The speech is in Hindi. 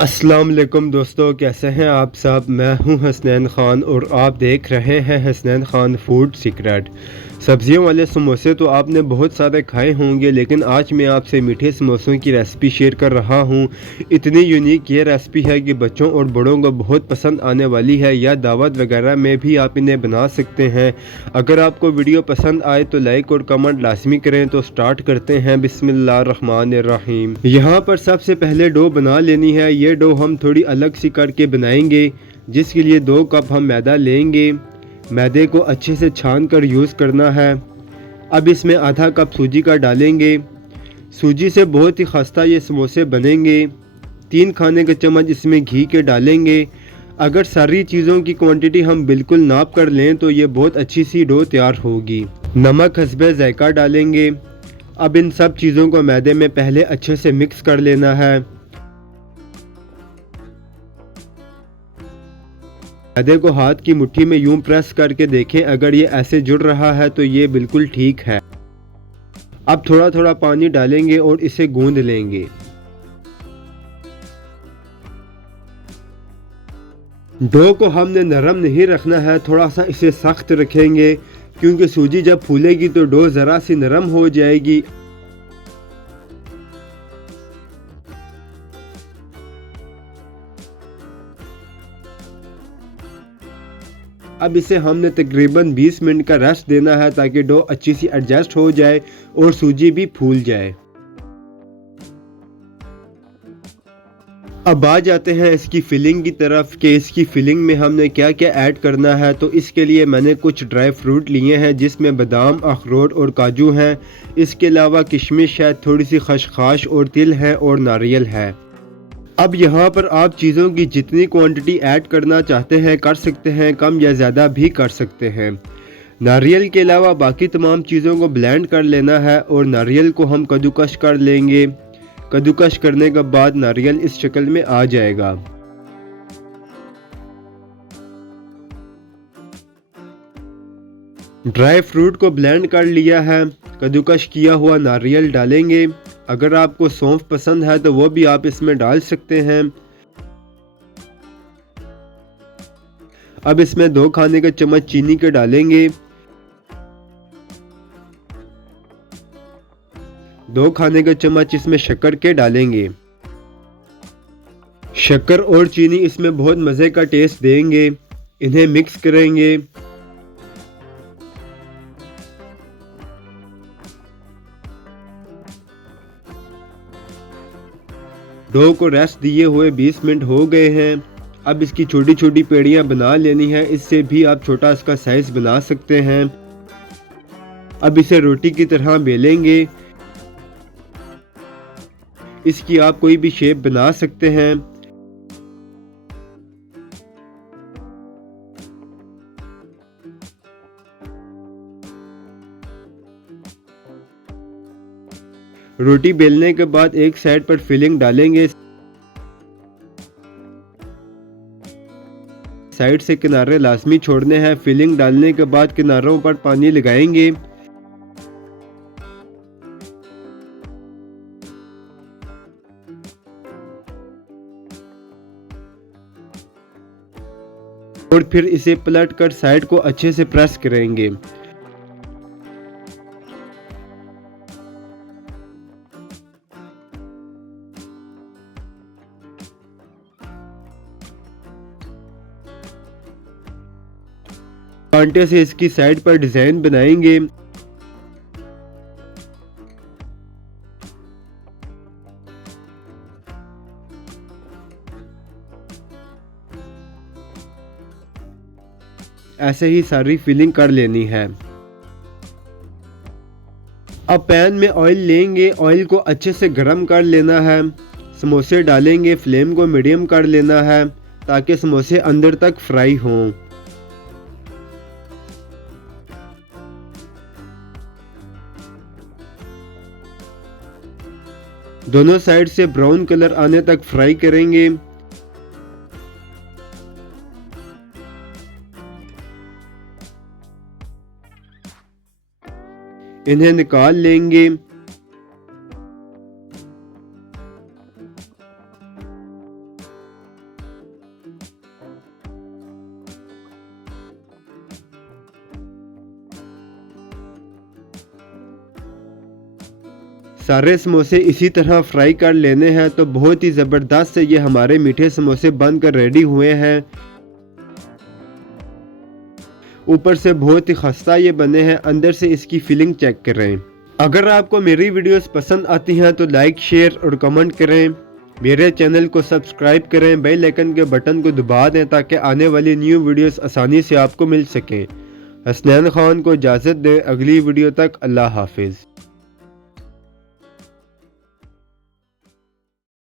अस्सलाम वालेकुम दोस्तों, कैसे हैं आप सब। मैं हूं हसनैन ख़ान और आप देख रहे हैं हसनैन ख़ान फूड सीक्रेट। सब्जियों वाले समोसे तो आपने बहुत सारे खाए होंगे, लेकिन आज मैं आपसे मीठे समोसों की रेसिपी शेयर कर रहा हूं। इतनी यूनिक ये रेसिपी है कि बच्चों और बड़ों को बहुत पसंद आने वाली है, या दावत वगैरह में भी आप इन्हें बना सकते हैं। अगर आपको वीडियो पसंद आए तो लाइक और कमेंट लाजमी करें। तो स्टार्ट करते हैं बिस्मिल्लाहिर्रहमानिर्रहीम। यहाँ पर सबसे पहले डो बना लेनी है। ये डो हम थोड़ी अलग सी करके बनाएंगे, जिसके लिए 2 कप हम मैदा लेंगे। मैदे को अच्छे से छान कर यूज़ करना है। अब इसमें आधा कप सूजी का डालेंगे। सूजी से बहुत ही खस्ता ये समोसे बनेंगे। 3 खाने के चम्मच इसमें घी के डालेंगे। अगर सारी चीज़ों की क्वांटिटी हम बिल्कुल नाप कर लें तो ये बहुत अच्छी सी डो तैयार होगी। नमक हस्बे जायका डालेंगे। अब इन सब चीज़ों को मैदे में पहले अच्छे से मिक्स कर लेना है। मैदे को हाथ की मुट्ठी में यूं प्रेस करके देखें, अगर ये ऐसे जुड़ रहा है तो ये बिल्कुल ठीक है। अब थोड़ा थोड़ा पानी डालेंगे और इसे गूंद लेंगे। डो को हमने नरम नहीं रखना है, थोड़ा सा इसे सख्त रखेंगे, क्योंकि सूजी जब फूलेगी तो डो ज़रा सी नरम हो जाएगी। अब इसे हमने तकरीबन 20 मिनट का रेस्ट देना है, ताकि डो अच्छी सी एडजस्ट हो जाए और सूजी भी फूल जाए। अब आ जाते हैं इसकी फिलिंग की तरफ कि इसकी फिलिंग में हमने क्या क्या ऐड करना है। तो इसके लिए मैंने कुछ ड्राई फ्रूट लिए हैं, जिसमें बादाम, अखरोट और काजू हैं। इसके अलावा किशमिश है, थोड़ी सी खसखस और तिल है और नारियल है। अब यहाँ पर आप चीज़ों की जितनी क्वांटिटी ऐड करना चाहते हैं कर सकते हैं, कम या ज़्यादा भी कर सकते हैं। नारियल के अलावा बाकी तमाम चीज़ों को ब्लेंड कर लेना है और नारियल को हम कद्दूकश कर लेंगे। कद्दूकश करने के बाद नारियल इस शक्ल में आ जाएगा। ड्राई फ्रूट को ब्लेंड कर लिया है। कद्दूकश किया हुआ नारियल डालेंगे। अगर आपको सौंफ पसंद है तो वो भी आप इसमें डाल सकते हैं। अब इसमें 2 खाने के चम्मच चीनी के डालेंगे। 2 खाने के चम्मच इसमें शक्कर के डालेंगे। शक्कर और चीनी इसमें बहुत मज़े का टेस्ट देंगे। इन्हें मिक्स करेंगे। डो को रेस्ट दिए हुए 20 मिनट हो गए हैं। अब इसकी छोटी छोटी पेड़ियां बना लेनी है। इससे भी आप छोटा इसका साइज बना सकते हैं। अब इसे रोटी की तरह बेलेंगे। इसकी आप कोई भी शेप बना सकते हैं। रोटी बेलने के बाद एक साइड पर फिलिंग डालेंगे। साइड से किनारे लाजमी छोड़ने हैं। फिलिंग डालने के बाद किनारों पर पानी लगाएंगे। और फिर इसे पलट कर साइड को अच्छे से प्रेस करेंगे। कांटे से इसकी साइड पर डिजाइन बनाएंगे। ऐसे ही सारी फिलिंग कर लेनी है। अब पैन में ऑयल लेंगे। ऑयल को अच्छे से गर्म कर लेना है। समोसे डालेंगे। फ्लेम को मीडियम कर लेना है, ताकि समोसे अंदर तक फ्राई हों। दोनों साइड से ब्राउन कलर आने तक फ्राई करेंगे। इन्हें निकाल लेंगे। सारे समोसे इसी तरह फ्राई कर लेने हैं। तो बहुत ही ज़बरदस्त से ये हमारे मीठे समोसे बनकर रेडी हुए हैं। ऊपर से बहुत ही खस्ता ये बने हैं, अंदर से इसकी फीलिंग चेक करें। अगर आपको मेरी वीडियोस पसंद आती हैं तो लाइक, शेयर और कमेंट करें। मेरे चैनल को सब्सक्राइब करें, बेल आइकन के बटन को दबा दें ताकि आने वाली न्यू वीडियोस आसानी से आपको मिल सकें। हसनैन खान को इजाज़त दें, अगली वीडियो तक अल्लाह हाफिज़।